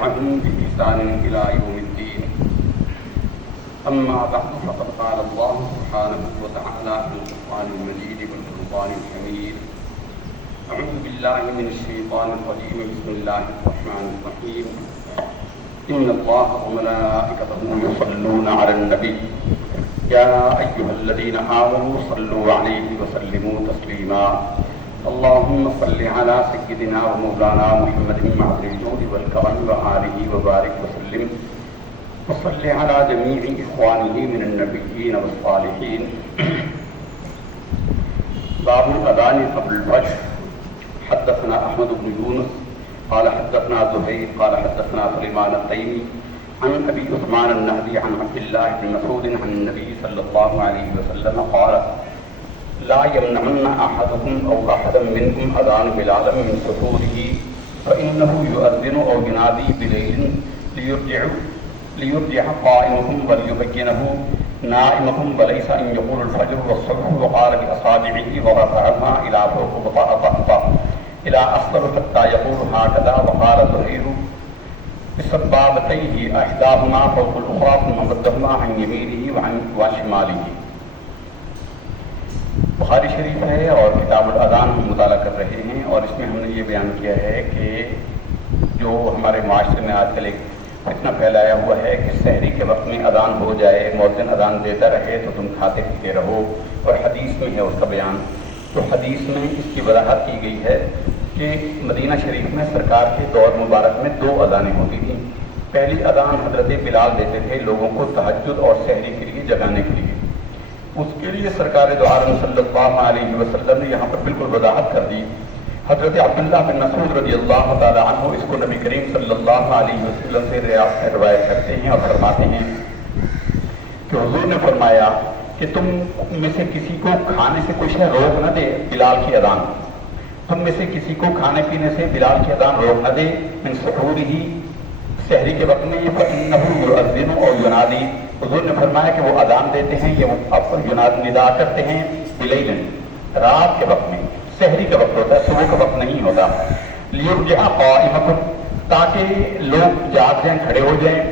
تبعهم بإحسان إلى يوم الدين. أما بعد فقد قال الله سبحانه وتعالى في القرآن المجيد والفرقان الحميد: أعوذ بالله من الشيطان الرجيم. بسم الله الرحمن الرحيم. إن الله وملائكته يصلون على النبي يا أيها الذين آمنوا صلوا عليه وسلموا تسليما. اللهم صل على سيدنا ومولانا محمد معبد الجود والكرم وآله وبارك وسلم، وصل على جميع إخوانه من النبيين والصالحين. باب الأذان قبل الفجر. حدثنا أحمد بن يونس قال حدثنا زهير قال حدثنا سليمان التيمي عن أبي عثمان النهدي عن عبد الله بن مسعود عن النبي صلى الله عليه وسلم قال: لا يمنعن أحدكم أو أحدا منكم أذان بلال من سحوره فإنه يؤذن أو ينادي بليل ليرجع قائمهم وليبينه نائمهم، وليس أن يقول الفجر والصبح وقال بأصابعه ورفعها إلى فوق بطاء إلى أصغر حتى يقول هكذا، وقال زهير بسبابتيه إحداهما فوق الأخرى ثم مدهما عن يمينه وعن شماله. بخاری شریف ہے اور کتاب الاذان ہم مطالعہ کر رہے ہیں، اور اس میں ہم نے یہ بیان کیا ہے کہ جو ہمارے معاشرے میں آج کل ایک فتنہ پھیلایا ہوا ہے کہ سحری کے وقت میں اذان ہو جائے، مؤذن اذان دیتا رہے تو تم کھاتے پیتے رہو، اور حدیث میں ہے اس کا بیان. تو حدیث میں اس کی وضاحت کی گئی ہے کہ مدینہ شریف میں سرکار کے دور مبارک میں 2 اذانیں ہوتی تھیں. پہلی اذان حضرت بلال دیتے تھے لوگوں کو تہجد اور سحری کے لیے جگانے کے لیے. اس کے لیے سرکار دو عالم صلی اللہ علیہ وسلم نے یہاں پر بالکل وضاحت کر دی. حضرت عبداللہ بن مسعود رضی اللہ تعالی عنہ اس کو نبی کریم صلی اللہ علیہ وسلم سے روایت کرتے ہیں اور فرماتے ہیں کہ حضور نے فرمایا کہ تم میں سے کسی کو کھانے سے کچھ روک نہ دے بلال کی اذان، تم میں سے کسی کو کھانے پینے سے بلال کی اذان روک نہ دے من سحورہ، سحری کے وقت میں. یہ فإنہ یؤذن او ینادی، حضور نے فرمایا کہ وہ اذان دیتے ہیں، یہ ندا کرتے ہیں بلیل، رات کے وقت میں. سحری کا وقت ہوتا ہے، صبح کا وقت نہیں ہوتا. لیرجع قائمکم، تاکہ لوگ جاگ جائیں، کھڑے ہو جائیں.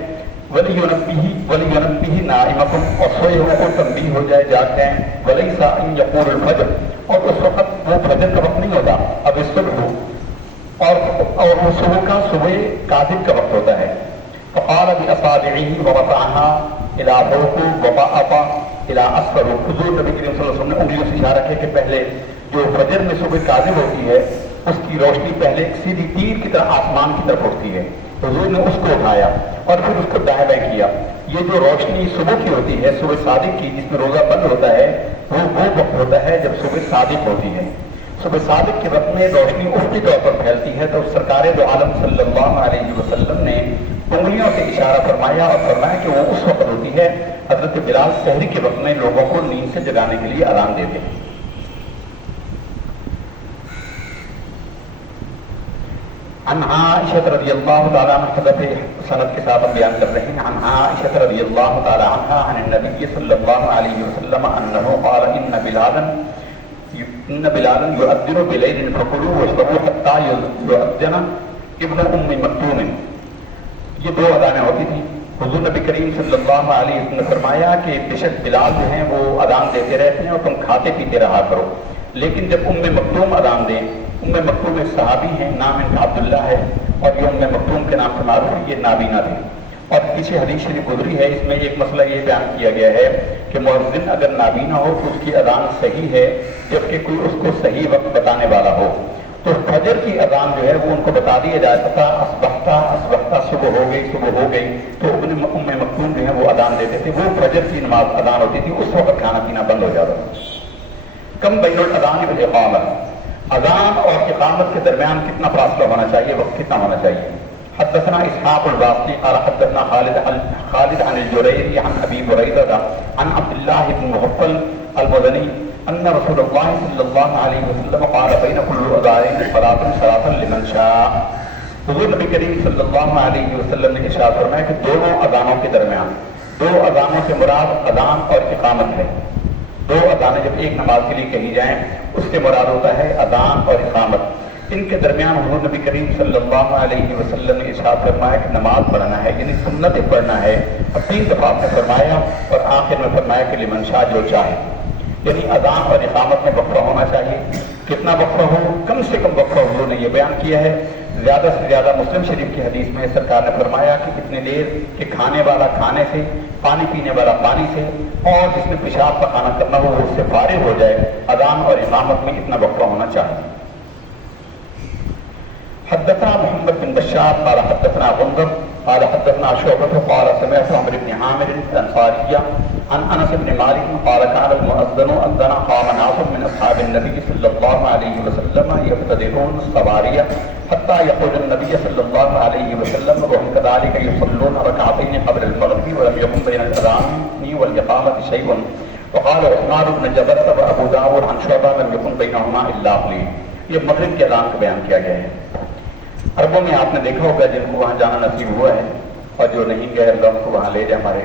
وَلِيُنَبِّهِ نَائِمَكُمْ، اور سوئے ہوں کو تنبیہ ہو جائے، جاگ جائیں. وَلَيْسَ أَن يَقُولَ الْفَجْرُ، اور اس وقت وہ فجر کا وقت نہیں ہوتا، اب الصبح ہو، اور وہ صبح کا صبح کاذب کا وقت ہوتا ہے. فقال بأصابعه ورفعها إلى فوق وضعف إلى أسفل. حضور نبی کریم صلی اللہ علیہ وسلم نے انگلیوں سے اشارہ کیا کہ پہلے جو فجر میں صبح کاذب ہوتی ہے اس کی روشنی پہلے سیدھی تیر کی طرح آسمان کی طرف اٹھتی ہے. حضور نے اس کو اٹھایا اور پھر اس کو دائیں بائیں کیا. یہ جو روشنی صبح کی ہوتی ہے، صبح صادق کی، جس میں روزہ بند ہوتا ہے، وہ وقت ہوتا ہے جب صبح صادق ہوتی ہے. صبح صادق کے وقت میں روشنی افقی طور پر پھیلتی ہے. تو سرکار دو عالم صلی اللہ علیہ وسلم نے انگلیوں سے اشارہ فرمایا اور فرمایا کہ وہ اس وقت ہوتی ہے. حضرت بلال سحری کے وقت میں لوگوں کو نیند سے جگانے کے لیے اذان دیتے ہیں. عن عائشہ رضی اللہ تعالیٰ عنہ، حضرت سند کے ساتھ ہم بیان کر رہے ہیں. عن عائشہ رضی اللہ تعالیٰ عنہ عن النبی صلی اللہ علیہ وسلم انہ قال ان بلالا یؤذن بلیل فکلوا واشربوا حتی یؤذن ابن ام مکتوم. یہ 2 اذانیں ہوتی تھیں. حضور نبی کریم صلی اللہ علیہ وسلم نے فرمایا کہ بے شک بلال جو ہیں وہ اذان دیتے رہتے ہیں اور تم کھاتے پیتے رہا کرو، لیکن جب ام مکتوم اذان دیں، ام مکتوم ایک صحابی ہیں، نام ان کا عبداللہ ہے، اور یہ ام مکتوم کے نام سے معروف ہے، یہ نابینا تھے. اور پیچھے حدیث شریف گزری ہے، اس میں ایک مسئلہ یہ بیان کیا گیا ہے کہ مؤذن اگر نابینا ہو تو اس کی اذان صحیح ہے، جبکہ کوئی اس کو صحیح وقت بتانے والا ہو. تو فجر کی اذان جو ہے وہ ان کو بتا دیا جاتا تھا، اصبحتا صبح ہو گئی، تو ام مکتوم جو ہے وہ اذان دیتے تھے. وہ فجر کی نماز اذان ہوتی تھی، اس وقت کھانا پینا بند ہو جاتا تھا. کم بین الاذان والاقامہ، اذان اور اقامت کے درمیان کتنا فاصلہ ہونا چاہیے، وقت کتنا ہونا چاہیے. حدثنا اسحاق الباقی قال حدثنا خالد عن الجريري عن ابي هريره عن عبد الله بن مغفل المدني ان رسول الله صلى الله عليه وسلم قال بين كل اذان صلاة لمن شاء. حضور نبی کریم صلی اللہ علیہ وسلم نے ارشاد فرمایا کہ دونوں اذانوں کے درمیان، 2 اذانوں سے مراد اذان اور اقامت ہے. 2 اذانیں جب ایک نماز کے لیے کہی جائیں اس سے مراد ہوتا ہے اذان اور اقامت. ان کے درمیان حضور نبی کریم صلی اللہ علیہ وسلم نے ارشاد فرمایا کہ نماز پڑھنا ہے، یعنی سنتیں پڑھنا ہے، اور 3 دفعہ نے فرمایا، اور آخر میں فرمایا کہ لمن شاء جو چاہے، یعنی اذان اور اقامت میں وقفہ ہونا چاہیے۔ کتنا وقفہ ہو؟ کم سے کم وقفہ حضور نے یہ بیان کیا ہے۔ زیادہ سے زیادہ مسلم شریف کی حدیث میں سرکار نے فرمایا کہ اتنی دیر کہ کھانے والا کھانے سے، پانی پینے والا پانی سے، اور جس نے پیشاب پخانا کرنا ہو وہ اس سے فارغ ہو جائے، اذان اور اقامت میں اتنا وقفہ ہونا چاہیے۔ حدثنا محمد بن بشار قال حدثنا غندر قال حدثنا شعبة قال سمعت عمرو بن عامر الأنصاري عن أنس بن مالك قال كان المؤذن أذن قام ناس من أصحاب النبي صلى الله عليه وسلم يبتدرون الصبارية حتى يخرج النبي صلى الله عليه وسلم وهم كذلك يصلون ركعتين قبل المغرب ولم يكن بين الأذان والإقامة شيء وقال عثمان بن جبر وأبو داود عن شعبة لم يكن بينهما إلا قليل۔ یہ مغرب کے اذان کا بیان کیا گیا ہے۔ عربوں میں آپ نے دیکھا ہوگا جن کو وہاں جانا نصیب ہوا ہے، اور جو نہیں گئے اللہ ان کو وہاں لے جائے۔ ہمارے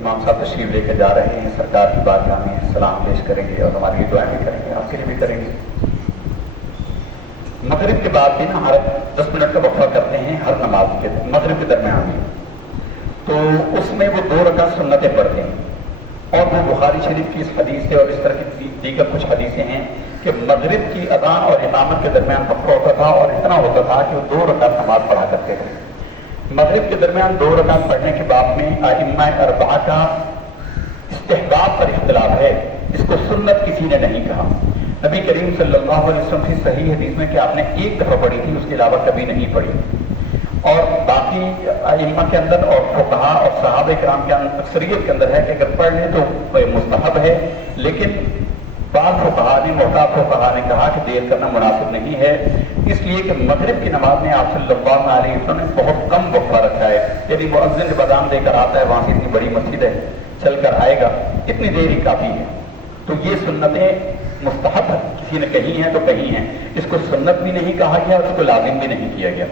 امام صاحب تشریف لے کے جا رہے ہیں، سرکار کی بارگاہ میں سلام پیش کریں گے اور ہمارے لیے دعائیں بھی کریں گے، آپ کے لیے بھی کریں گے۔ مغرب کے بعد بھی نا ہر 10 منٹ کا وقفہ کرتے ہیں ہر نماز کے مغرب کے درمیان میں، تو اس میں وہ 2 رکعت سنتیں پڑھتے ہیں، اور وہ بخاری شریف کی اس حدیث سے اور اس طرح کی دیگر کچھ حدیثیں ہیں کہ مغرب کی اذان اور اقامت کے درمیان وقفہ ہوتا تھا، اور اتنا ہوتا تھا کہ وہ 2 رکعت نماز پڑھا کرتے تھے۔ مغرب کے درمیان 2 رکعت پڑھنے کے بعد میں ائمہ 4 کا استحباب پر اختلاف ہے، اس کو سنت کسی نے نہیں کہا۔ نبی کریم صلی اللہ علیہ وسلم کی صحیح حدیث میں کہ آپ نے 1 دفعہ پڑھی تھی، اس کے علاوہ کبھی نہیں پڑھی، اور باقی ائمہ کے اندر اور فقہا اور صحابہ کرام کے اکثریت کے اندر ہے کہ اگر پڑھ لیں تو مستحب ہے، لیکن بعض فقہا نے محتاط فقہا نے کہا کہ دیر کرنا مناسب نہیں ہے، اس لیے کہ مغرب کی نماز میں آپ صلی اللہ علیہ وسلم نے بہت کم وقفہ رکھا ہے، یعنی مؤذن جب اذان دے کر آتا ہے، وہاں سے اتنی بڑی مسجد ہے چل کر آئے گا، اتنی دیر ہی کافی ہے۔ تو یہ سنتیں مستحب کسی نے کہی ہیں تو کہی ہیں، اس کو سنت بھی نہیں کہا گیا، اس کو لازم بھی نہیں کیا گیا،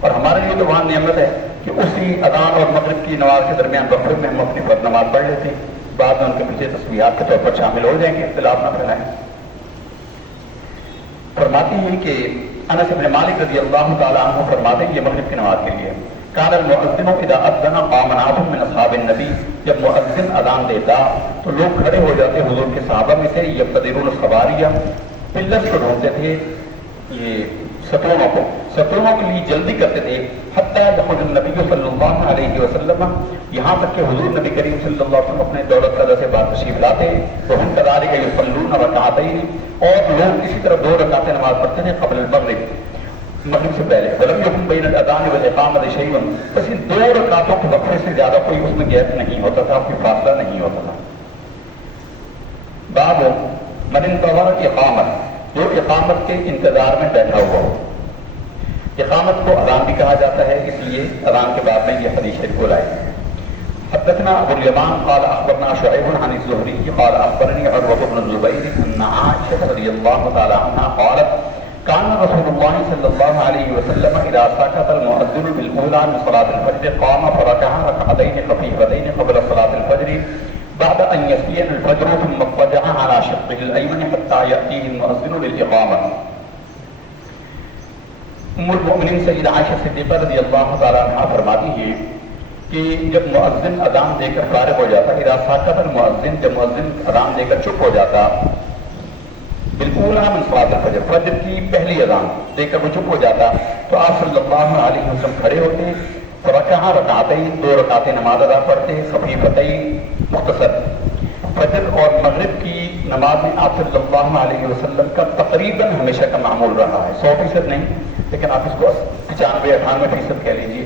اور ہمارے لیے تو وہاں نعمت ہے کہ اسی اذان اور مغرب کی نماز کے درمیان وقفے میں ہم اپنی فرض نماز پڑھ لیتے ہیں، بعد میں ان کے پیچھے تصویرات کے طور پر شامل ہو جائیں گے، اختلاف نہ پھیلائیں۔ فرماتے ہیں کہ انس بن مالک رضی اللہ تعالیٰ عنہ فرماتے ہیں یہ مغرب کی نماز کے لیے کان المؤذن اذا اذن قام ناس من اصحاب النبی، جب مؤذن اذان دیتا تو لوگ کھڑے ہو جاتے حضور کے صحابہ میں سے، یبتدرون الصباریہ، پلس کو ڈھونڈتے تھے، یہ ستونوں کے لیے جلدی کرتے تھے، حتیٰ یخرج النبی صلی اللہ علیہ وسلم، یہاں تک کہ حضور نبی کریم صلی اللہ علیہ وسلم اپنے دولت قدر سے بعد تشریف لاتے تو ہم کذالک یصلون رکعتین، اور لوگ اسی طرح 2 رکعتیں نماز پڑھتے تھے قبل المغرب، مغرب سے پہلے، ولم یکن بین الاذان والاقامۃ شیء، بس ان 2 رکعتوں کے وقفے سے زیادہ کوئی اس میں گیپ نہیں ہوتا تھا، کوئی فاصلہ نہیں ہوتا تھا۔ باب من انتظر اقامت، جو اقامت کے انتظار میں بیٹھا ہوا ہو، اقامت کو اذان بھی کہا جاتا ہے، اس لیے اذان کے بعد میں یہ حدیث شریف کو لائے۔ حدثنا ابو الیمان قال اخبرنا شعیب عن الزہری قال اخبرنی عروۃ بن الزبیر ان عائشہ رضی اللہ تعالی عنہا قالت كان رسول الله صلى الله عليه وسلم اذا سكت المؤذن بالاولى من صلاه الفجر قام فركع ركعتين خفيفتين قبل صلاه الفجر بعد ان يسلم الفجر ثم اضطجع على شقه الايمن حتى ياتيه المؤذن للاقامه۔ ام المؤمنین سیدہ عائشہ صدیقہ رضی اللہ تعالی عنہا فرماتی ہیں کہ جب مؤذن اذان دے کر فارغ ہو جاتا، اذا سکت المؤذن، جب مؤذن اذان دے کر چپ ہو جاتا، بالکل من صلاۃ الفجر، فجر کی پہلی اذان دے کر وہ چپ ہو جاتا تو آپ صلی اللہ علیہ وسلم کھڑے ہوتے، فرکعہ رکعتین، 2 رکعتیں نماز ادا پڑھتے، خفیفتین مختصر۔ فجر اور مغرب کی نماز میں آپ صلی اللہ علیہ وسلم کا تقریباً ہمیشہ کا معمول رہا ہے، 100% نہیں لیکن آپ اس کو 95-98% کہہ لیجیے۔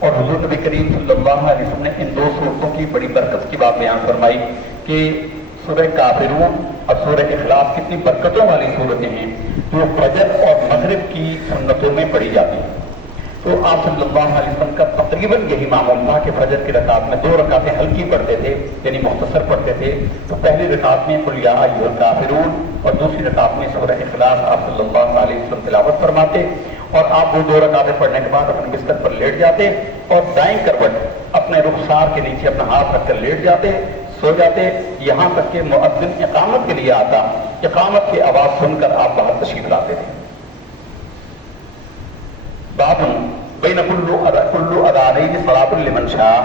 اور حضور نبی کریم صلی اللہ علیہ وسلم نے ان 2 صورتوں کی بڑی برکت کی بات بیان فرمائی کہ سورہ کافرون اور سورہ اخلاص کتنی برکتوں والی صورتیں ہیں جو فجر اور مغرب کی سنتوں میں پڑھی جاتی ہیں۔ تو آپ صلی اللہ علیہ وسلم کا تقریباً یہی معمول تھا کہ فجر کی رکعت میں 2 رکعتیں ہلکی پڑھتے تھے، یعنی مختصر پڑھتے تھے، تو پہلی رکعت میں قل یا ایھا الکافرون اور دوسری رکعت میں سورہ اخلاص آپ صلی اللہ علیہ وسلم تلاوت فرماتے، اور آپ وہ 2 رکعتیں پڑھنے کے بعد اپنے بستر پر لیٹ جاتے اور دائیں کروٹ اپنے رخسار کے نیچے اپنا ہاتھ رکھ کر لیٹ جاتے، سو جاتے، یہاں تک کہ مؤذن اقامت کے لیے آتا، اقامت کی آواز سن کر آپ باہر تشریف لاتے تھے۔ لمن شاء،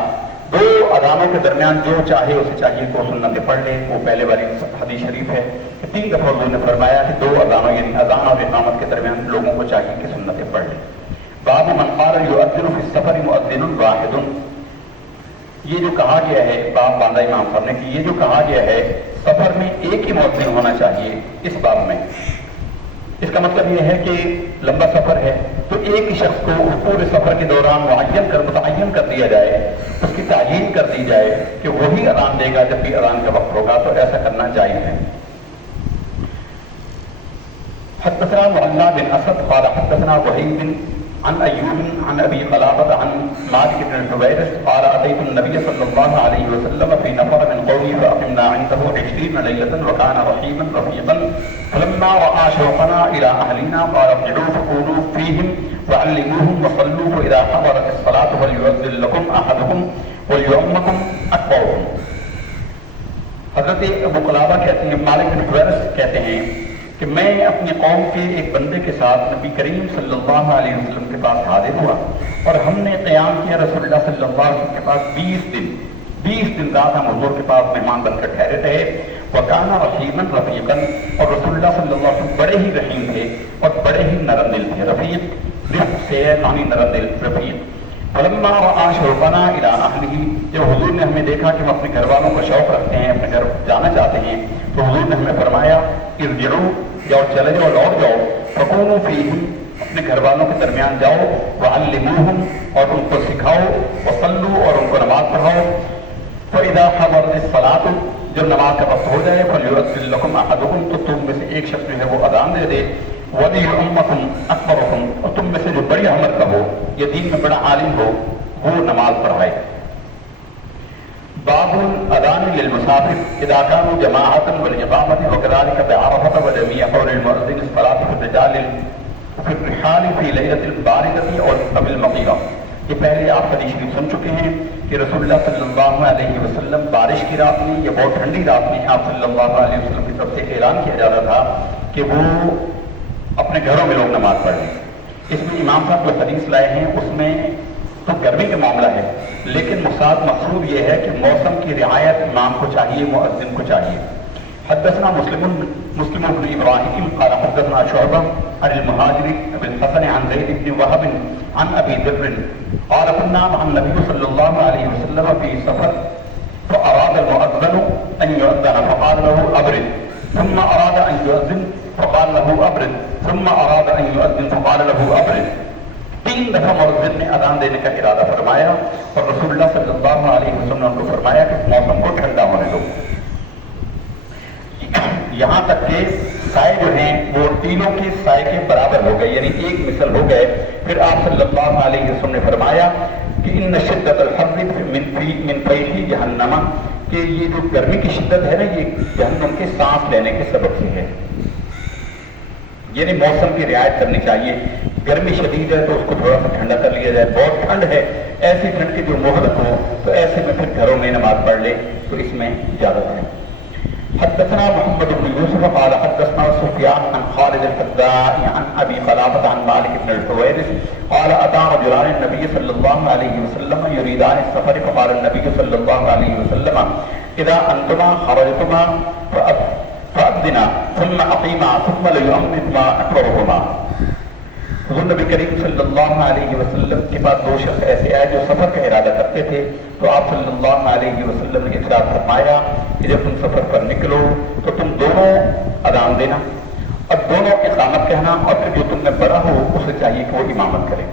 دو اذانوں کے درمیان جو چاہے اسے چاہیے کہ سنتیں پڑھ لے. وہ پہلے والی حدیث شریف ہے کہ 3 دفعہ حضور نے فرمایا کہ دو اذانوں یعنی اذان اور اقامت کے درمیان لوگوں کو چاہیے کہ سنتیں پڑھ لیں. باب من قال یؤذن فی السفر مؤذن واحد، یہ جو کہا گیا ہے باب باندھا امام صاحب نے کہ یہ جو کہا گیا ہے سفر میں ایک ہی مؤذن ہونا چاہیے. اس باب میں اس کا مطلب یہ ہے کہ لمبا سفر ہے تو ایک ہی شخص کو اس پورے سفر کے دوران متعین کر دیا جائے، اس کی تعیین کر دی جائے کہ وہی اذان دے گا جب بھی اذان کا وقت ہوگا، تو ایسا کرنا جائز ہے. حدثنا معلّہ بن اسد قال حدثنا وحید عن ایوب عن ابی قلابة عن مالک بن الحویرث قال اتیت النبی صلی اللہ علیہ وسلم فی نفر من قومی فاقمنا عنده 20 لیلة وکان رحیما رفیقا فلما رأى شوقنا الى اہلنا قال ارجعوا فكونوا فیہم وعلموهم وصلوا فاذا حضرت الصلاة وليؤذن لكم احدكم وليؤمكم اکبركم. حضرت ابو قلابہ کہتے ہیں، مالک بن الحویرث کہتے ہیں کہ میں اپنی قوم کے ایک بندے کے ساتھ نبی کریم صلی اللہ علیہ وسلم کے پاس حاضر ہوا اور ہم نے قیام کیا رسول اللہ صلی اللہ علیہ وسلم کے پاس 20 دن رات ہم حضور کے پاس مہمان بن کر ٹھہرے رہے. وکانا رحیما رفیقا، اور رسول اللہ صلی اللہ علیہ وسلم بڑے ہی رحیم تھے اور بڑے ہی نرم دل تھے. رفیق رفق سے معنی نرم دل رفیق. فلما رأى شوقنا الى اہلہ، جب حضور نے ہمیں دیکھا کہ ہم اپنے گھر والوں کا شوق رکھتے ہیں، اپنے گھر جانا چاہتے ہیں، تو حضور نے ہمیں فرمایا ارجعوا، جاؤ چلے جاؤ لوٹ جاؤ، فکونوا فیہم، اپنے گھر والوں کے درمیان جاؤ، وعلموہم، اور ان کو سکھاؤ، وصلوا، اور ان کو نماز پڑھاؤ. فاذا حضرت الصلاۃ، جب نماز کا وقت ہو جائے، فلیؤذن لکم احدکم، تو تم میں سے ایک شخص جو ہے وہ اذان دے دے، ولیؤمکم اکبرکم، اور تم میں سے جو بڑی عمر کا ہو یا دین میں بڑا عالم ہو وہ نماز پڑھائے. باب الاذان للمسافر اذا كانوا جماعة والاقامة وكذلك بعرفة وجميع قول المؤذن الصلاة في الرجال في الرحال في ليلة الباردة او المغيرة. یہ پہلے آپ حدیث شریف سن چکے ہیں کہ رسول اللہ صلی اللہ علیہ وسلم بارش کی رات میں یا بہت ٹھنڈی رات میں آپ صلی اللہ علیہ وسلم کی طرف سے اعلان کیا جاتا تھا کہ وہ اپنے گھروں میں لوگ نماز پڑھ لیں. اس میں امام صاحب جو حدیث لائے ہیں اس میں تو گرمی کا معاملہ ہے، لیکن مقصود یہ ہے کہ موسم کی رعایت امام کو چاہیے، مؤذن کو چاہیے. حدثنا مسلم بن ابراہیم قال حدثنا شعبہ عن المہاجر بن الحسن عن زید بن وهب عن ابی ذر قال كنا مع النبي صلى الله عليه وسلم في سفر فاراد المؤذن ان يؤذن فقال له ابرد، ثم اراد ان يؤذن فقال له ابرد، ثم اراد ان يؤذن فقال له ابرد. 3 دفعہ مؤذن نے اذان دینے کا ارادہ فرمایا اور رسول اللہ صلی اللہ علیہ وسلم نے کو فرمایا کہ موسم کو ٹھنڈا ہونے دو، یہاں تک کہ سائے جو ہیں وہ ٹیلوں کے سائے کے برابر ہو گئے، یعنی ایک مثل ہو گئے. پھر آپ صلی اللہ علیہ وسلم نے فرمایا کہ ان شدت الحر من فیح جہنم، کہ یہ جو گرمی کی شدت ہے نا یہ جہنم کے سانس لینے کے سبب سے ہے. یعنی موسم کی رعایت کرنی چاہیے. گرمی شدید ہے تو اس کو تھوڑا سا ٹھنڈا کر لیا جائے، بہت ٹھنڈ ہے ایسی ٹھنڈ کی جو مہلت ہو تو ایسے میں پھر گھروں میں نماز پڑھ لے تو اس میں اجازت ہے. حدثنا محمد بن يوسف قال حدثنا سفيان عن خالد الحذاء عن ابي قلابة عن مالك بن الحويرث قال اتى رجلان النبي صلى الله عليه وسلم يريدان السفر فقال النبي صلى الله عليه وسلم اذا انتما خرجتما فأذنا ثم اقيما ثم ليؤمنكما اكبركما. حضور نبی کریم صلی اللہ علیہ وسلم کے پاس 2 شخص ایسے آئے جو سفر کا ارادہ کرتے تھے، تو آپ صلی اللہ علیہ وسلم نے ارشاد فرمایا کہ جب تم سفر پر نکلو تو تم دونوں اذان دینا اور دونوں اقامت کہنا، اور پھر جو تم میں بڑا ہو اسے چاہیے کہ وہ امامت کرے.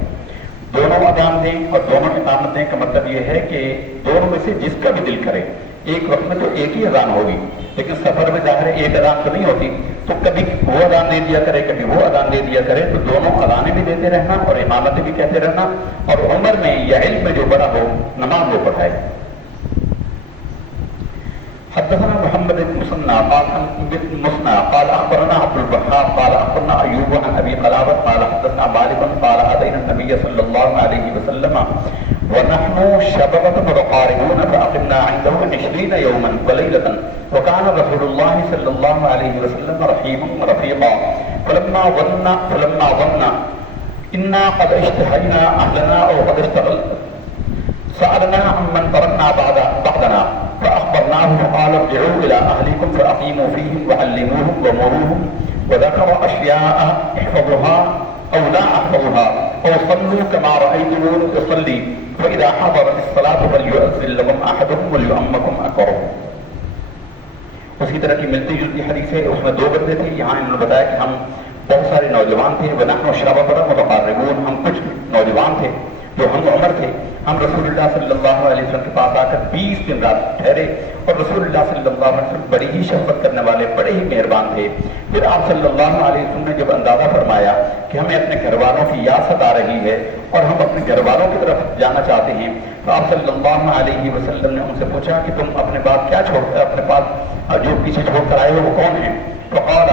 دونوں اذان دیں اور دونوں اقامت دیں کا مطلب یہ ہے کہ دونوں میں سے جس کا بھی دل کرے. ایک وقت میں تو ایک ہی اذان ہوگی، لیکن سفر میں ظاہر ہے ایک اذان تو نہیں ہوتی، تو کبھی وہ اذان دے دیا کرے کبھی وہ اذان دے دیا کرے، تو دونوں اذانیں بھی دیتے رہنا اور امامتیں بھی کہتے رہنا، اور عمر میں یا علم میں جو بڑا ہو نماز وہ پڑھائے. حدثنا محمد بن مسنى قال اخبرنا عبد الوهاب قال اخبرنا ايوب عن ابي قلابة قال حدثنا مالك قال اتينا النبي صلى الله عليه وسلم ونحن شبابة متقاربون فاقمنا عنده 20 يوما وليلة وكان رسول الله صلى الله عليه وسلم رحيما رفيقا فلما ظن انا قد اشتهينا اهلنا او قد اشتغل سألنا عمن تركنا بعدنا فأخبرناه فقال ارجعوا إلى أهلكم فأقيموا فيهم وعلموهم ومروهم وذكر أشياء احفظوها أو لا أحفظوها أو صلوا كما رأيتموني أصلي فإذا حضرت الصلاة فليؤذن لكم أحدكم وليؤمكم أكبرهم. اسی طرح کی ملتی جلتی حدیث ہے، اس میں دو بندے تھے. یہاں انہوں نے بتایا کہ ہم بہت سارے نوجوان تھے، ونحن شبابا متقاربون، ہم کچھ نوجوان تھے جو ہم عمر تھے. ہم رسول اللہ صلی اللہ علیہ وسلم کے پاس آ کر 20 دن رات ٹھہرے اور رسول اللہ صلی اللہ علیہ وسلم بڑی ہی شفقت کرنے والے، بڑے ہی مہربان تھے. پھر آپ صلی اللہ علیہ وسلم نے جب اندازہ فرمایا کہ ہمیں اپنے گھر والوں کی یاست آ رہی ہے اور ہم اپنے گھر والوں کی طرف جانا چاہتے ہیں، تو آپ صلی اللہ علیہ وسلم نے ان سے پوچھا کہ تم اپنے بعد کیا چھوڑ کر، اپنے پاس جو پیچھے چھوڑ کر آئے ہو وہ کون ہیں؟ فقال،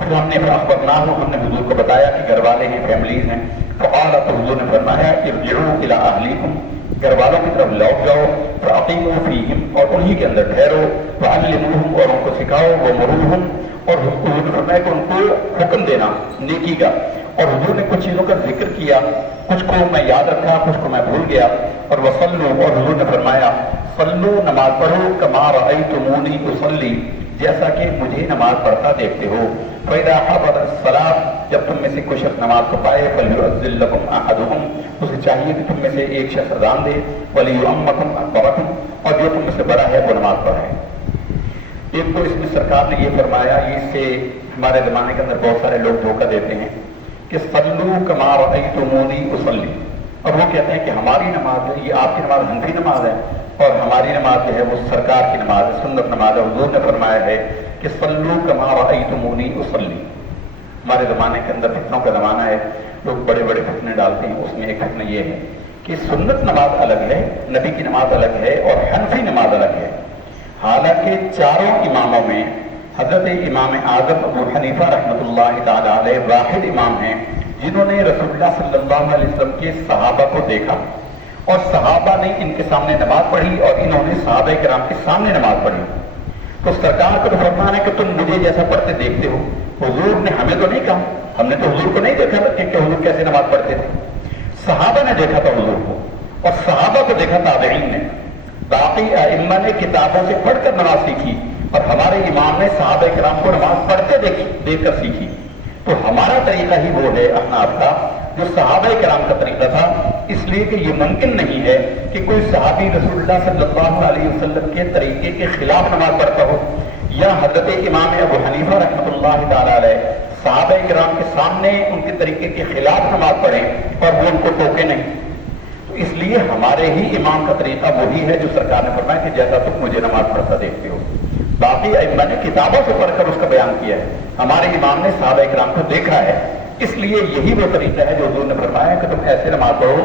پھر ہم نے اخبرناہ، ہم نے حضور کو بتایا کہ گھر والے ہیں، فیملیز ہیں. فقال، تو حضور نے فرمایا کہ ارجعوا الی اہلیکم، گھر والوں کی طرف لوٹ جاؤ، فاقیموا فیہم، اور انہی کے اندر ٹھہرو، وعلموہم، اور ان کو سکھاؤ، ومروہم، اور حضور نے فرمایا کہ ان کو حکم دینا نیکی کا. اور حضور نے کچھ چیزوں کا ذکر کیا، کچھ کو میں یاد رکھا، کچھ کو میں بھول گیا. اور وصلوا، اور حضور نے فرمایا صلو، نماز پڑھو، کما رأیتمونی اصلی، جیسا کہ مجھے نماز پڑھتا دیکھتے ہو. فإذا حضرت الصلاة، جب تم میں سے کوئی شخص نماز کو پائے، فليؤذن لكم أحدكم، اسے چاہیے کہ تم میں سے ایک شخص اذان دے، وليؤمكم أكبركم، اور جو تم میں سے بڑا ہے وہ نماز پڑھے. ایک تو اس میں سرکار نے یہ فرمایا، اس سے ہمارے زمانے کے اندر بہت سارے لوگ دھوکہ دیتے ہیں کہ صلو کما رأیتمونی اصلی، اور وہ کہتے ہیں کہ ہماری نماز ہے، یہ آپ کی نماز حنفی نماز ہے اور ہماری نماز جو ہے وہ سرکار کی نماز ہے، سنت نماز ہے. حضور نے فرمایا ہے کہ صلو کما رأیتمونی اصلی. ہمارے زمانے کے اندر فتنوں کا زمانہ ہے، لوگ بڑے بڑے فتنے ڈالتے ہیں. اس میں ایک فتنہ یہ ہے کہ سنت نماز الگ ہے، نبی کی نماز الگ ہے، اور حنفی نماز الگ ہے. حالانکہ چاروں اماموں میں حضرت امام اعظم ابو حنیفہ رحمۃ اللہ تعالی علیہ واحد امام ہیں جنہوں نے رسول اللہ صلی اللہ علیہ وسلم کے صحابہ کو دیکھا اور صحابہ نے ان کے سامنے نماز پڑھی اور انہوں نے صحابہ کرام کے سامنے نماز پڑھی. تو سرکار کو تو فرمانا ہے کہ تم مجھے جیسا پڑھتے دیکھتے ہو. حضور نے ہمیں تو نہیں کہا، ہم نے تو حضور کو نہیں دیکھا کہ حضور کیسے نماز پڑھتے تھے. صحابہ نے دیکھا تھا حضور کو، اور صحابہ کو دیکھا تابعین نے. باقی ائمہ نے کتابوں سے پڑھ کر نماز سیکھی، اور ہمارے امام نے صحابہ کرام کو نماز پڑھتے دیکھ کر سیکھی. تو ہمارا طریقہ ہی وہ ہے احناف کا جو صحابہ کرام کا طریقہ تھا. اس لیے کہ یہ ممکن نہیں ہے کہ کوئی صحابی رسول اللہ صلی اللہ علیہ وسلم کے طریقے کے خلاف نماز پڑھتا ہو، یا حضرت امام ابو حنیفہ رحمۃ اللہ تعالی علیہ صحابہ کرام کے سامنے ان کے طریقے کے خلاف نماز پڑھے اور وہ ان کو ٹوکے نہیں. تو اس لیے ہمارے ہی امام کا طریقہ وہی ہے جو سرکار نے فرمایا کہ جیسا تم مجھے نماز پڑھتا دیکھتے ہو. باقی ائمہ نے کتابوں سے پڑھ کر اس کا بیان کیا ہے، ہمارے امام نے صحابہ کرام کو دیکھا ہے. اس لیے یہی وہ طریقہ ہے جو حضور نے فرمایا کہ تم ایسے نماز پڑھو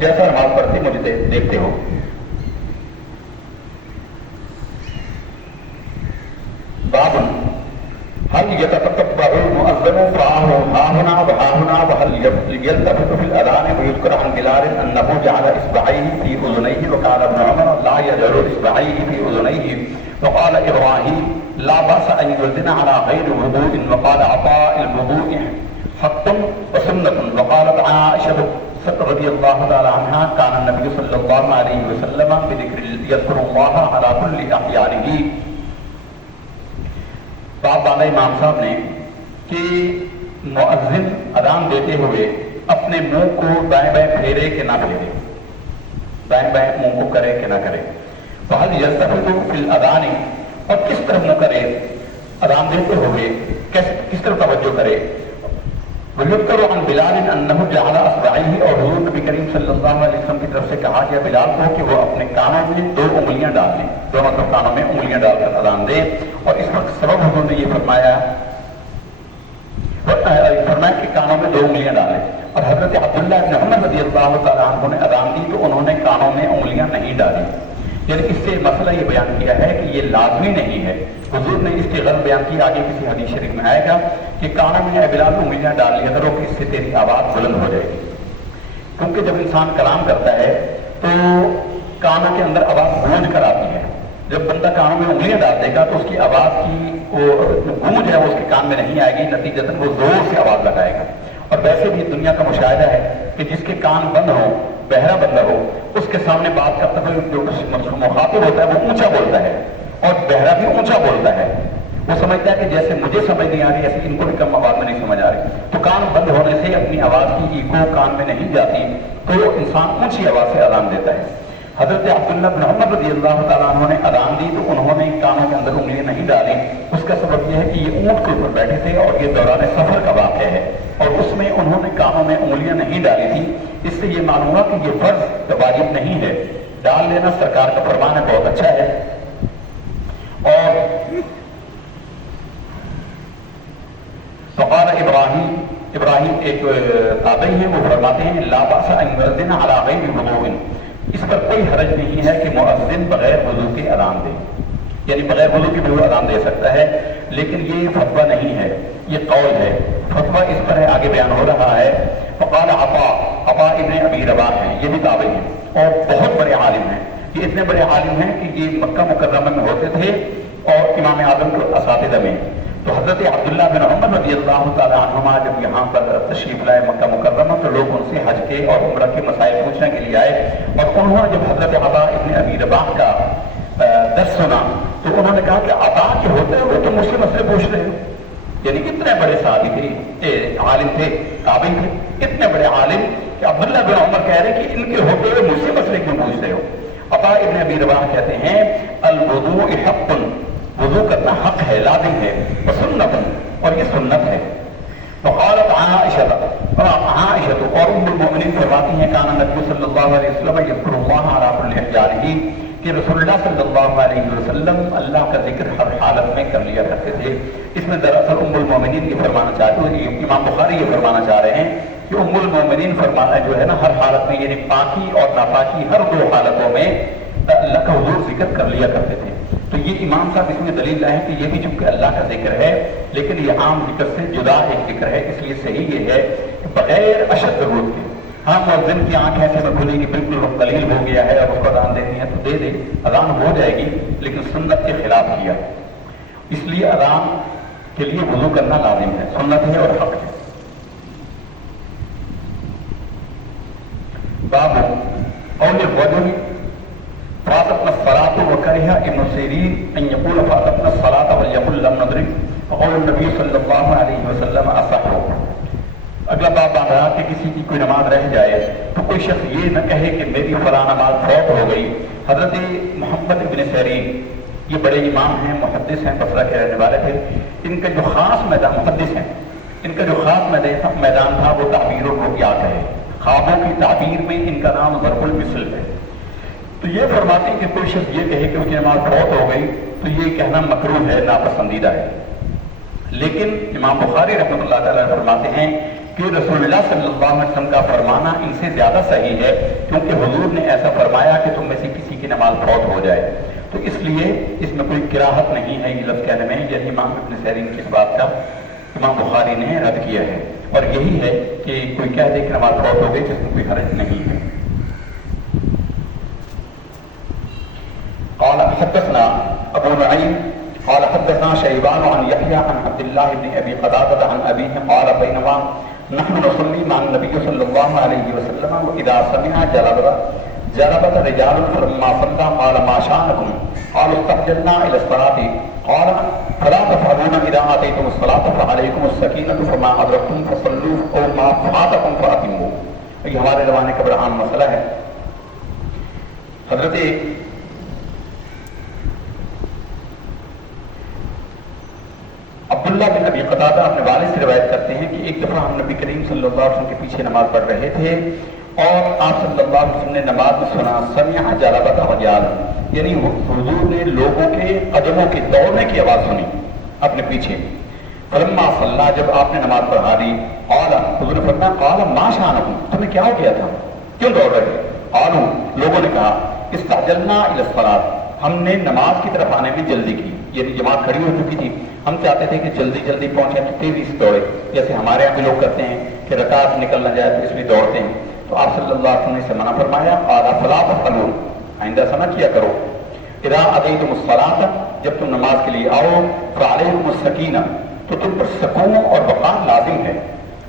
جیسا نماز پڑھتے مجھے دیکھتے ہو. باب هل يتتبع المؤذن فاه ها هنا وها هنا وهل يلتفت في الاذان. ويذكر عن بلال انه جعل اصبعيه في اذنيه وقال ابن عمر لا يجعل اصبعيه في اذنيه. وقال ابراهيم لا باس ان يؤذن على غير وضوء. وقال عطاء الوضوء حق وسنة. وقالت عائشة رضي الله تعالى عنها كان النبي صلى الله عليه وسلم يذكر الله على كل احيانه. باب باندھا امام صاحب نے کہ مؤذن اذان دیتے ہوئے اپنے منہ کو دائیں بائیں پھیرے کہ نہ پھیرے، دائیں بائیں منہ کو کرے کہ نہ کرے. فہل یلتفت فی الاذان، اور کس طرف منہ کرے اذان دیتے ہوئے، کس طرف توجہ کرے. وَيُذْكَرُ عَنْ بِلَالٍ أَنَّهُ جَعَلَ أَصْبَعَيْهِ، اور حضور نبی کریم صلی اللہ علیہ وسلم کی طرف سے کہا گیا بلال کو کہ وہ اپنے کانوں میں 2 انگلیاں ڈال دیں، دونوں طرف کانوں میں انگلیاں ڈال کر اذان دے. اور اس وقت سبب حضور نے یہ فرمایا کہ کانوں میں 2 انگلیاں ڈالیں. اور حضرت عبداللہ بن عمر رضی اللہ تعالیٰ عنہ نے اذان دی تو انہوں نے کانوں میں انگلیاں نہیں ڈالی. یعنی اس سے مسئلہ یہ بیان کیا ہے کہ یہ لازمی نہیں ہے. حضور نے اس کی غرض بیان کی، آگے کسی حدیث شریف میں آئے گا کہ کانوں میں بلال انگلیاں ڈال لیا کرو کہ اس سے تیری آواز بلند ہو جائے گی. کیونکہ جب انسان کلام کرتا ہے تو کانوں کے اندر آواز گونج کر آتی ہے. جب بندہ کانوں میں انگلیاں ڈال دے گا تو اس کی آواز کی وہ گونج ہے وہ اس کے کان میں نہیں آئے گی، نتیجتاً وہ زور سے آواز لگائے گا. اور ویسے بھی دنیا کا مشاہدہ ہے کہ جس کے کان بند ہوں بہرا بندہ ہو اس کے سامنے بات کرتا ہے جو مخاطب ہوتا ہے وہ اونچا بولتا ہے اور بہرا بھی اونچا بولتا ہے. وہ سمجھتا ہے کہ جیسے مجھے سمجھ نہیں آ رہی ایسے ان کو بھی کم آواز میں نہیں سمجھ آ رہی. تو کان بند ہونے سے اپنی آواز کی ایکو کان میں نہیں جاتی تو انسان اونچی آواز سے اذان دیتا ہے. حضرت عبداللہ بن عمر رضی اللہ تعالیٰ عنہ نے اذان دی تو انہوں نے کانوں کے اندر انگلیاں نہیں ڈالی. اس کا سبب یہ ہے کہ یہ اونٹ کے اوپر بیٹھے تھے اور یہ دوران سفر کا واقعہ ہے اور اس میں انہوں نے کانوں میں انگلیاں نہیں ڈالی تھی. اس سے یہ معلوم ہوا کہ یہ فرض واجب نہیں ہے. ڈال لینا سرکار کا فرمان ہے, بہت اچھا ہے. اور فقال ابراہیم ایک تابعی ہیں, وہ فرماتے ہیں لا باس ان یؤذن علی غیر وضوء, اس پر کوئی حرج نہیں ہے کہ مؤذن بغیر وضو کے اذان دے, یعنی بغیر وضو کے بھی وہ اذان دے سکتا ہے. لیکن یہ فتویٰ نہیں ہے, یہ قول ہے. فتویٰ اس پر ہے, آگے بیان ہو رہا ہے. فقال عطا ابن ابی رباح ہیں, یہ بھی تابعی ہیں اور بہت بڑے عالم ہیں. یہ اتنے بڑے عالم ہیں کہ یہ مکہ مکرمہ میں ہوتے تھے اور امام اعظم کے اساتذہ میں. تو حضرت عبداللہ بن عمر رضی اللہ تعالیٰ عنہما جب یہاں پر تشریف لائے مکہ مکرمہ تو لوگ ان سے حج کے اور عمرہ کے مسائل پوچھنے کے لیے آئے اور انہوں نے جب حضرت عطا ابن ابی رباح کا درس سنا تو انہوں نے کہا کہ عطا کے ہوتے ہوئے تو مجھ سے مسئلے پوچھ رہے ہو. یعنی اتنے بڑے صحابی تھے, عالم تھے, تابعی تھے, اتنے بڑے عالم کہ عبداللہ بن عمر کہہ رہے کہ ان کے ہوتے ہوئے مجھ سے مسئلے کیوں پوچھ رہے ہو. عطا ابن ابی رباح کہتے ہیں الوضوء حق, وضو کرنا حق ہے, لازم ہے, وسنت, اور یہ سنت ہے. وقالت عائشہ اور ام المؤمنین فرماتی ہیں کان نبی صلی اللہ علیہ وسلم یذکر اللہ علی کل احیانہ, کہ رسول اللہ صلی اللہ علیہ وسلم اللہ کا ذکر ہر حالت میں کر لیا کرتے تھے. اس میں دراصل ام المؤمنین یہ فرمانا چاہتے ہیں, امام بخاری یہ فرمانا چاہ رہے ہیں کہ ام المؤمنین فرمانا جو ہے نا ہر حالت میں, یعنی پاکی اور ناپاکی ہر دو حالتوں میں اللہ کا حضور ذکر کر لیا کرتے تھے. تو یہ امام صاحب اس میں دلیل لائے ہیں کہ یہ بھی چونکہ اللہ کا ذکر ہے لیکن یہ عام ذکر سے جدا ایک ذکر ہے, اس لیے صحیح یہ ہے کہ بغیر اشد ضرورت کے. ہاں مؤذن کی آنکھ ایسے میں کھلے گی بالکل قلیل ہو گیا ہے اور اس کو اذان دینی ہے تو دے دے, اذان ہو جائے گی, لیکن سنت کے خلاف کیا. اس لیے اذان کے لیے وضو کرنا لازم ہے, سنت ہے اور حق ہے. باب قول الرجل فاتتنا الصلاة وكره ابن سیرین ان یقول فاتتنا الصلاة وليقل لم ندرک وقول النبی صلی اللہ علیہ وسلم اصح. اگلا باب آ رہا کہ کسی کی کوئی نماز رہ جائے تو کوئی شخص یہ نہ کہے کہ میری فلاں نماز فوت ہو گئی. حضرت محمد ابن سیرین یہ بڑے امام ہیں, محدث ہیں, بصرہ کے رہنے والے تھے. ان کا جو خاص میدان, محدث ہیں, ان کا جو خاص میدان تھا وہ تعبیر الرؤیا ہے. خوابوں کی تعبیر میں ان کا نام ضرب المثل ہے. تو یہ فرماتے ہیں کہ کوئی شخص یہ کہے کہ اس کی نماز فوت ہو گئی تو یہ کہنا مکروہ ہے, ناپسندیدہ ہے. لیکن امام بخاری رحمۃ اللہ تعالیٰ فرماتے ہیں کہ رسول اللہ صلی اللہ علیہ وسلم کا فرمانا ان سے زیادہ صحیح ہے کیونکہ حضور نے ایسا فرمایا کہ تم میں سے کسی کی نماز فوت ہو جائے. تو اس لیے اس میں کوئی کراہت نہیں ہے یہ لفظ کہنے میں. یعنی امام ابن سیرین کی اس بات کا امام بخاری نے رد کیا ہے اور یہی ہے کہ کوئی کہہ دے کہ نماز فوت ہو گئی جس میں کوئی حرج نہیں ہے. قال حدثنا ابو نعیم قال حدثنا شیبان عن یحیی عن عبد الله بن ابي قتادة عن ابيه قال بينما نحن نصلي مع النبي صلى الله عليه وسلم واذا سمع جلبت رجال فلما صلى قال ما شانكم قالوا استعجلنا الى الصلاه قال فلا تفعلون اذا اتيتم الصلاه فعليكم السكينه فما ادركتم فصلوا او ما فاتكم فاتموا. یہ ہمارے زمانے کا بڑا عام مسئلہ ہے. حضرت عبداللہ بن ابی قتادہ اپنے والد سے روایت کرتے ہیں کہ ایک دفعہ ہم نبی کریم صلی اللہ علیہ وسلم کے پیچھے نماز پڑھ رہے تھے اور آپ صلی اللہ علیہ وسلم نے نماز میں سنا سمع جلبت رجال, یعنی حضور نے لوگوں کے قدموں کے دوڑنے کی آواز سنی اپنے پیچھے. فلما صلی, جب آپ نے نماز پڑھا دی, قال, حضور نے فرمایا قال ما شانکم, تمہیں کیا ہو گیا تھا, کیوں دوڑ رہے؟ قالوا, لوگوں نے کہا استعجلنا الی الصلاۃ, ہم نے نماز کی طرف آنے میں جلدی کی. یعنی جماعت کھڑی ہو چکی تھی, ہم چاہتے تھے کہ جلدی جلدی پہنچے تو تیزی سے دوڑے, جیسے ہمارے یہاں بھی لوگ کرتے ہیں کہ رکعت نکل نہ جائے تو اس لیے دوڑتے ہیں. تو آپ صلی اللہ علیہ وسلم نے سے منع فرمایا, قال فلا تفعلوا, آئندہ ایسا نہ کیا کرو. اذا اتیتم الصلاۃ, جب تم نماز کے لیے آؤ, فعلیکم السکینہ, تو تم پر سکون اور وقار لازم ہے.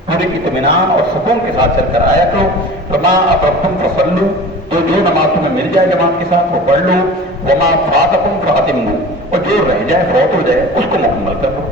پورے اطمینان اور سکون کے ساتھ چل کر آیا کرو. وما ادرکتم فصلوا، تو جو نماز تمہیں مل جائے جماعت کے ساتھ وہ پڑھ لو. وما فاتکم فاتموا، اور جو رہ جائے فوت ہو جائے اس کو مکمل کر لو.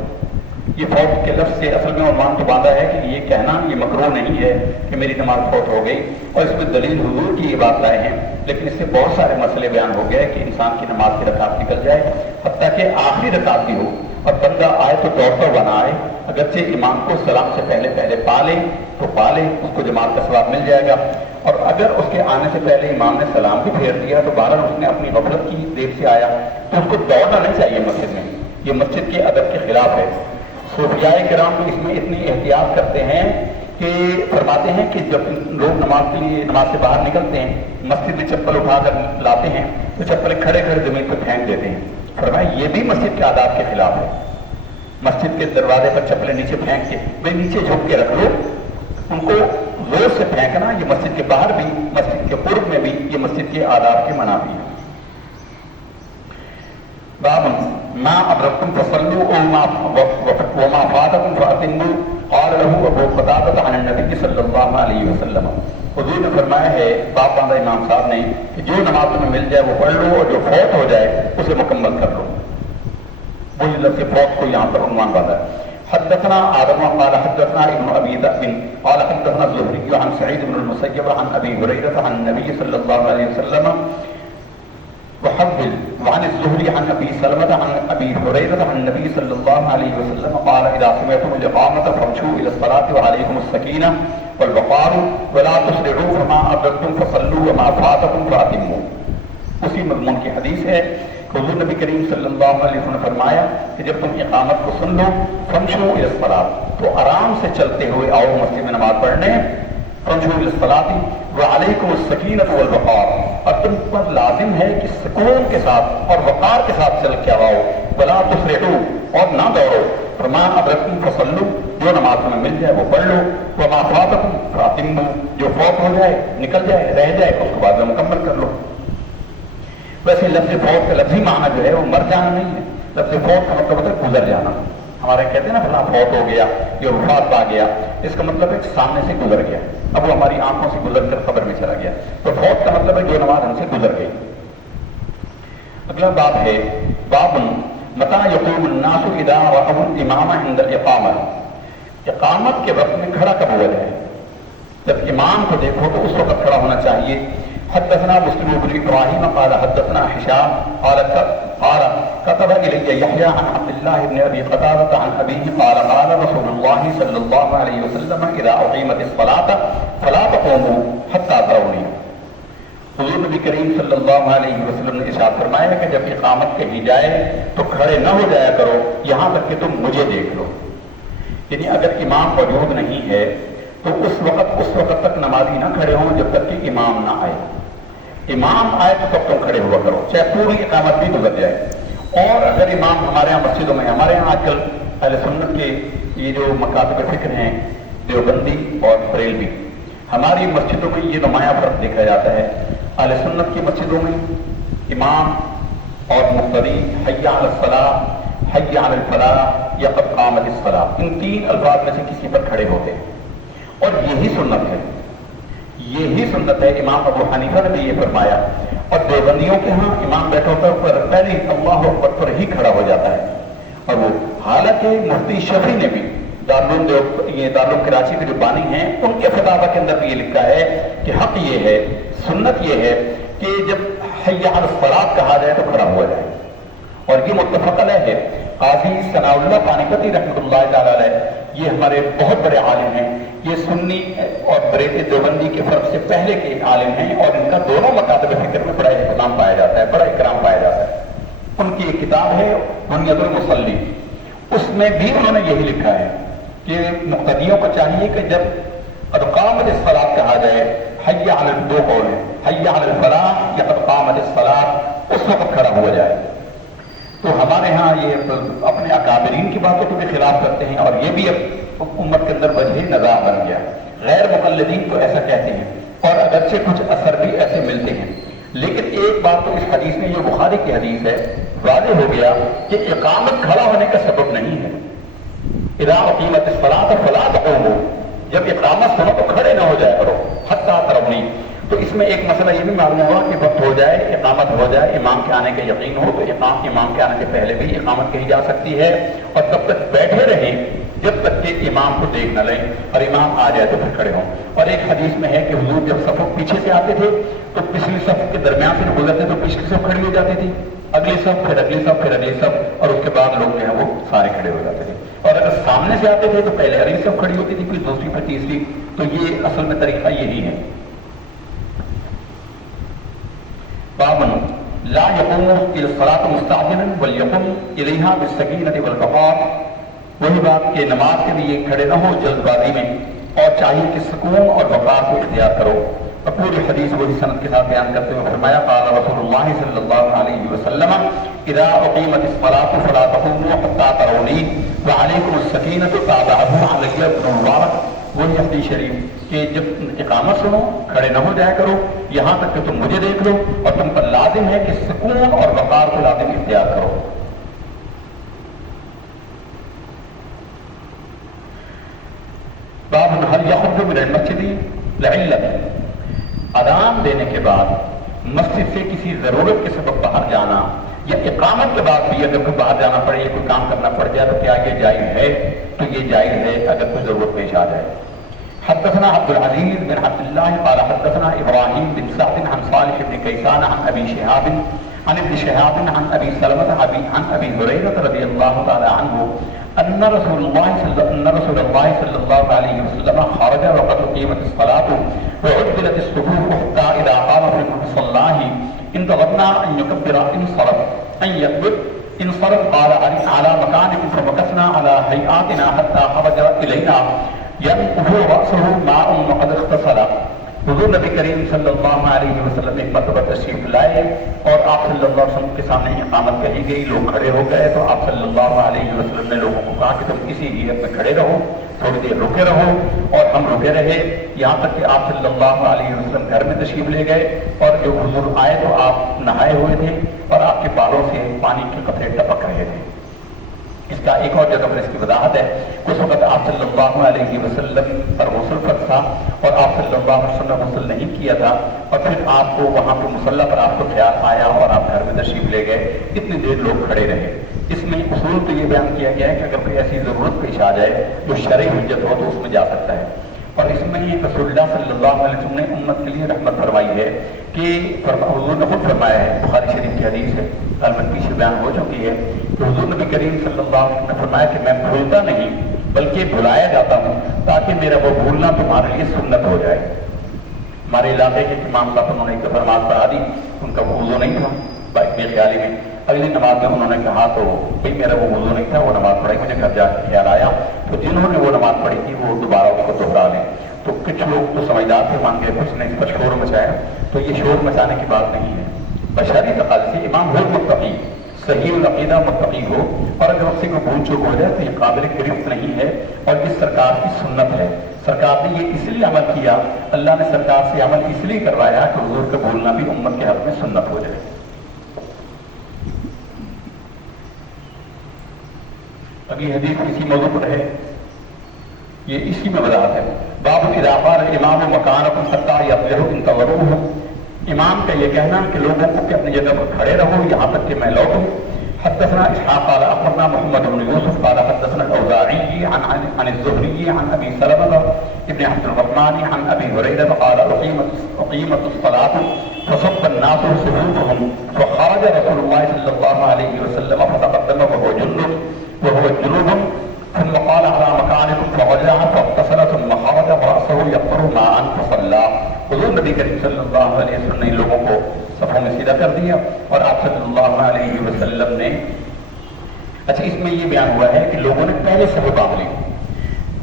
یہ فوت کے لفظ سے اصل میں عنوان تو باندھا ہے کہ یہ کہنا یہ مکروہ نہیں ہے کہ میری نماز فوت ہو گئی، اور اس میں دلیل حضور کی یہ بات لائے ہیں. لیکن اس سے بہت سارے مسئلے بیان ہو گئے کہ انسان کی نماز کی رکعت نکل جائے، حتیٰ کہ آخری رکعت بھی ہو اور بندہ آئے تو دوڑتا ہوا نہ آئے، اگرچہ امام کو سلام سے پہلے پا لے تو پا لے، اس کو جماعت کا ثواب مل جائے گا. اور اگر اس کے آنے سے پہلے امام نے سلام بھی پھیر دیا تو بہرحال اس نے اپنی غفلت کی، دیر سے آیا، تو اس کو دوڑنا نہیں چاہیے مسجد میں. یہ مسجد کے ادب کے خلاف ہے. صوفیاء کرام بھی اس میں اتنی احتیاط کرتے ہیں کہ فرماتے ہیں کہ جب لوگ نماز کے لیے نماز سے باہر نکلتے ہیں، مسجد میں چپل اٹھا کر لاتے ہیں تو چپلیں کھڑے زمین پر پھینک دیتے ہیں. فرمایا یہ بھی مسجد کے آداب کے خلاف ہے. مسجد کے دروازے پر چپلیں نیچے پھینک کے بھائی نیچے جھک کے رکھ لو، ان کو زور سے پھینکنا یہ مسجد کے باہر بھی، مسجد کے قرب میں بھی یہ مسجد کے آداب کے منافی ہے. باب ما ادرکتم فصلوا وما فاتکم فاتموا. قال له ابو قتادہ عن النبی صلی اللہ علیہ وسلم، حضور نے فرمایا ہے باب باندھا امام صاحب نے کہ جو نماز تمہیں مل جائے وہ پڑھ لو اور جو فوت ہو جائے اسے مکمل کر لو. وہی لفظ فوت کو یہاں پر عنوان باندھا ہے. حدثنا آدم قال حدثنا ابن ابي ذئب قال حدثنا الزهري عن سعيد بن المسيب عن ابي هريره عن النبي صلى الله عليه وسلم وحول وعن الزهري عن ابي سلمة عن ابي هريره عن النبي صلى الله عليه وسلم قال اذا سمعتم الاقامه فامشوا الى الصلاه وعليكم السكينه والوقار ولا تسرعوا فما ادركتم فصلوا وما فاتكم فاتموا. اسی مضمون کی حدیث ہے. حضور نبی کریم صلی اللہ علیہ وسلم نے فرمایا کہ جب تم اقامت کو سن لو فامشوا الى الصلاة، تو آرام سے چلتے ہوئے آؤ مسجد میں نماز پڑھنے. فامشوا الى الصلاة وعليكم السكينة والوقار، اور تم پر لازم ہے کہ سکون کے ساتھ اور وقار کے ساتھ چل کے آؤ. ولا تسرعوا، اور نہ دوڑو. فما ادرکتم فصلوا، جو نماز تمہیں مل جائے وہ پڑھ لو. وما فاتکم فاتموا، جو فوت ہو جائے نکل جائے رہ جائے اس کو بعد میں مکمل کر لو. ویسے لفظ فوت کا لفظی معنی جو ہے وہ مر جانا نہیں ہے. لفظ فوت کا مطلب ہوتا ہے گزر جانا. ہمارے کہتے ہیں نا فلاں فوت ہو گیا، یہ وفات پا گیا، اس کا مطلب ہے کہ سامنے سے گزر گیا، اب وہ ہماری آنکھوں سے گزر کر قبر میں چلا گیا. تو فوت کا مطلب ہے جو نماز ہم سے گزر گئی. اگلا باب ہے باب متى يقوم الناس اذا راوا الامام عند الاقامه. اقامت کے وقت میں کھڑا کب ہوا جائے؟ جب امام کو دیکھو تو اس وقت کھڑا ہونا چاہیے. حدثنا مسلم بن ابراہیم قال حدثنا هشام قال كتب الي يحيى عن عبد الله بن ابي قتادة عن ابيه قال قال رسول الله صلى الله عليه وسلم اذا اقيمت الصلاة فلا تقوموا حتى تروني. حضور نبی کریم صلی اللہ علیہ وسلم نے ارشاد فرمایا کہ جب اقامت کہی جائے تو کھڑے نہ ہو جایا کرو یہاں تک کہ تم مجھے دیکھ لو. یعنی اگر امام موجود نہیں ہے تو اس وقت تک نمازی نہ کھڑے ہوں جب تک کہ امام نہ آئے. امام آئے تو تب تم کھڑے ہوا کرو چاہے پوری اقامت بھی گزر جائے. اور اگر امام ہمارے یہاں مسجدوں میں، ہمارے یہاں آج کل اہل سنت کے یہ جو مکاتب فکر ہیں دیوبندی اور بریلوی، ہماری مسجدوں میں یہ نمایاں فرق دیکھا جاتا ہے. اہل سنت کی مسجدوں میں امام اور مقتدی حی علی الصلاۃ، حی علی الفلاح یا قد قامت الصلاۃ، ان تین الفاظ میں سے کسی پر کھڑے ہوتے ہیں. اور یہی سنت ہے، یہی سنت ہے. امام ابو حنیفہ نے بھی یہ فرمایا. اور دیوبندیوں کے ہاں امام بیٹھا ہوتا ہے اوپر پہلے اللہ اکبر پر ہی کھڑا ہو جاتا ہے. اور وہ حالانکہ مفتی شفیع نے بھی دارالعلوم کراچی کے جو بانی ہیں ان کے فتاوی کے اندر بھی یہ لکھا ہے کہ حق یہ ہے، سنت یہ ہے کہ جب حی علی الصلاۃ کہا جائے تو کھڑا ہوا جائے. اور یہ متفق علیہ ہے. قاضی ثناء اللہ پانیپتی رحمۃ اللہ تعالیٰ علیہ یہ ہمارے بہت بڑے عالم ہیں. یہ سنی اور بریلوی دیوبندی کے فرق سے پہلے کے ایک عالم ہیں اور ان کا دونوں مکاتب فکر میں بڑا اہتمام پایا جاتا ہے، بڑا اکرام پایا جاتا ہے. ان کی ایک کتاب ہے بنیاد المصلی، اس میں بھی انہوں نے یہی لکھا ہے کہ مقتدیوں کو چاہیے کہ جب قد قامت الصلاۃ کہا جائے، حی علی، دو قول ہیں، حی علی الفلاح یا قد قامت الصلاۃ، اس وقت کھڑا ہوا جائے. تو ہمارے ہاں یہ اپنے اکابرین کی باتوں کو بھی خلاف کرتے ہیں اور یہ بھی اب امت کے اندر وجہ نزاع بن گیا. غیر مقلدین تو ایسا کہتے ہیں اور اگرچہ کچھ اثر بھی ایسے ملتے ہیں. لیکن ایک بات تو اس حدیث میں، جو بخاری کی حدیث ہے، واضح ہو گیا کہ اقامت کھڑا ہونے کا سبب نہیں ہے. اذا اقیمت الصلاۃ فلا تقوموا، جب اقامت سنو تو کھڑے نہ ہو جایا کرو حتی ترونی. تو اس میں ایک مسئلہ یہ بھی معلوم ہوا کہ وقت ہو جائے, اقامت ہو جائے, امام کے آنے کا یقین ہو تو امام کے آنے سے پہلے بھی اقامت کہی جا سکتی ہے, اور تب تک بیٹھے رہیں جب تک کہ امام کو دیکھ نہ لیں, اور امام آ جائے تو پھر کھڑے ہوں. اور ایک حدیث میں ہے کہ حضور جب صف پیچھے سے آتے تھے تو پچھلی صف کے درمیان سے گزرتے تو پچھلی صف کھڑی ہو جاتی تھی, اگلی صف, پھر اگلی صف, پھر اگلی صف, اور اس کے بعد لوگ جو ہیں وہ سارے کھڑے ہو جاتے تھے. اور اگر سامنے سے آتے تھے تو پہلے اگلی صف کھڑی ہوتی تھی, پھر دوسری, پھر تیسری. تو یہ اصل میں طریقہ یہی ہے. بابن لا يقوم الى الصلاة مستعجلا وليقم اليها بالسكينة والوقار. وہی بات کہ نماز کے لیے کھڑے نہ ہو جلد بازی میں, اور چاہیے کہ سکون اور وقار کو اختیار کرو. اور پوری حدیث وہی سند کے ساتھ بیان کرتے ہوئے فرمایا قال رسول اللہ صلی اللہ علیہ وسلم اذا اقیمت الصلاة فلا تقوموا حتى ترونی وعلیکم السکینة تابعه علی ابن مبارک. وہی حدیث شریف کہ جب اقامت سنو کھڑے نہ ہو جایا کرو یہاں تک کہ تم مجھے دیکھ لو, اور تم پر لازم ہے کہ سکون اور وقار کو لازم اختیار کرو. باب هل يخرج من المسجد لعلت. اذان دینے کے بعد مسجد سے کسی ضرورت کے سبب باہر جانا, یا اقامت کے بعد بھی اگر کوئی باہر جانا پڑے یا کوئی کام کرنا پڑ جائے تو کیا یہ جائز ہے؟ تو یہ جائز ہے اگر کوئی ضرورت پیش آ جائے. حدثنا عبد العزيز بن عبد الله قال حدثنا ابراهيم بن سعد عن صالح بن كيسان عن ابي شهاب عن ابن شهاب عن ابي سلمة عن ابي هريرة رضي الله تعالى عنه ان رسول الله صلى الله عليه وسلم خرج وقد قيمت الصلاة وعدلت الصفوف حتى اذا قام في مصلاه انتظرنا ان يكبر ان يكبر انصرف قال على مكانكم فمكثنا على هيئاتنا حتى خرج الينا ينقض رأسه ماء وقد اغتسل. حضور نبی کریم صلی اللہ علیہ وسلم ایک مرتبہ تشریف لائے اور آپ صلی اللہ علیہ وسلم کے سامنے اقامت کہی گئی, لوگ کھڑے ہو گئے تو آپ صلی اللہ علیہ وسلم نے لوگوں کو کہا کہ تم کسی حیت میں کھڑے رہو, تھوڑی دیر رکے رہو, اور ہم رکے رہے یہاں تک کہ آپ صلی اللہ علیہ وسلم گھر میں تشریف لے گئے. اور جو حضور آئے تو آپ نہائے ہوئے تھے اور آپ کے بالوں سے پانی کے قطرے ٹپک رہے تھے. اس کا ایک اور جگہ پر اس کی وضاحت ہے. اس وقت آپ صلی اللہ علیہ وسلم پر غسل فرض تھا اور آپ صلی اللہ علیہ وسلم نے غسل نہیں کیا تھا, اور پھر آپ کو وہاں پہ مصلی پر آپ کو خیال آیا اور آپ گھر میں تشریف لے گئے. اتنی دیر لوگ کھڑے رہے. اس میں اصول تو یہ بیان کیا گیا ہے کہ اگر کوئی ایسی ضرورت پیش آ جائے جو شرعی حجت ہو تو اس میں جا سکتا ہے. اور اس میں رسول اللہ صلی اللہ علیہ وسلم نے امت کے لیے رحمت فرمائی ہے کہ حضور نے خود فرمایا ہے, بخاری شریف کی حدیث ہے, غالباً پیچھے بیان ہو چکی ہے, کہ حضور نبی کریم صلی اللہ علیہ وسلم نے فرمایا کہ میں بھولتا نہیں بلکہ بھلایا جاتا ہوں تاکہ میرا وہ بھولنا تمہارے لیے سنت ہو جائے. ہمارے علاقے کے امام صاحب انہوں نے ایک دفعہ نماز پڑھا دی, ان کا وہ وضو نہیں تھا بے خیالی میں. اگلی نماز میں انہوں نے کہا تو بھائی میرا وہ وضو نہیں تھا, وہ نماز پڑھائی, مجھے گھر جا کے خیال آیا تو جنہوں نے وہ نماز پڑھی تھی وہ دوبارہ اس کو دوہرا لیں. تو کچھ لوگ تو سمجھدار تھے مان گئے, کچھ نے اس پر شور مچایا. تو یہ شور مچانے کی بات نہیں ہے, بشری تقاضے سے امام ہو متقی, صحیح العقیدہ متقی ہو, اور اگر اس سے کوئی بھول چوک ہو جائے تو یہ قابل گرفت نہیں ہے. اور یہ سرکار کی سنت ہے, سرکار نے یہ اس لیے عمل کیا, اللہ نے سرکار سے عمل اس لیے کروایا کہ حضور کا بھولنا بھی امت کے حق میں سنت ہو جائے. اگلی حدیث اسی موضوع پر ہے, یہ اسی میں وضاحت ہے. باب اذا قال الامام مکانکم حتی یبلغ انتظروہ. امام کا یہ کہنا کہ لوگوں کو کہ اپنی جگہ پر کھڑے رہو یہاں تک کہ میں لوٹوں. حدثنا اسحاق قال اخبرنا محمد بن يوسف قال حدثنا الاوزاعي عن الزهري عن ابي سلمة ابن عبد الرحمن عن ابي هريرة قال اقيمت الصلاة فصب الناس صفوفهم فخرج رسول الله صلى الله عليه وسلم فتقدم وهو جنوب ثم قال على مكانكم فرجع فاغتسل ثم خرج ورأسه يقطر ماء فصلى. حضور نبی کریم صلی اللہ علیہ وسلم نے لوگوں کو صفوں میں سیدھا کر دیا اور آپ صلی اللہ علیہ وسلم نے, اچھا اس میں یہ بیان ہوا ہے کہ لوگوں نے پہلے صف باندھ لی.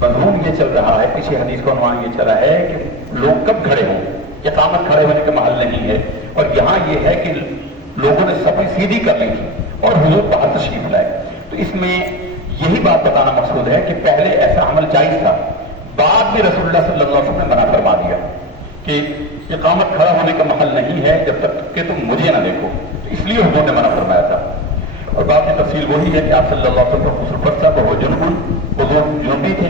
مضمون یہ چل رہا ہے, پیچھے حدیث کا عنوان یہ چلا ہے کہ لوگ کب کھڑے ہوں, اقامت کھڑے ہونے کا محل نہیں ہے. اور یہاں یہ ہے کہ لوگوں نے صفیں سیدھی کر لی تھی اور حضور باہر تشریف لائے. تو اس میں یہی بات بتانا مقصود ہے کہ پہلے ایسا عمل جائز تھا, بعد میں رسول اللہ صلی اللہ علیہ وسلم نے منع فرما دیا کہ اقامت کھڑا ہونے کا محل نہیں ہے جب تک کہ تم مجھے نہ دیکھو. اس لیے حضور نے منع فرمایا تھا. اور بات کی تفصیل وہی ہے کہ آپ صلی اللہ علیہ وسلم غسل فرض تھا, وہ جنوب, حضور جنوبی تھے,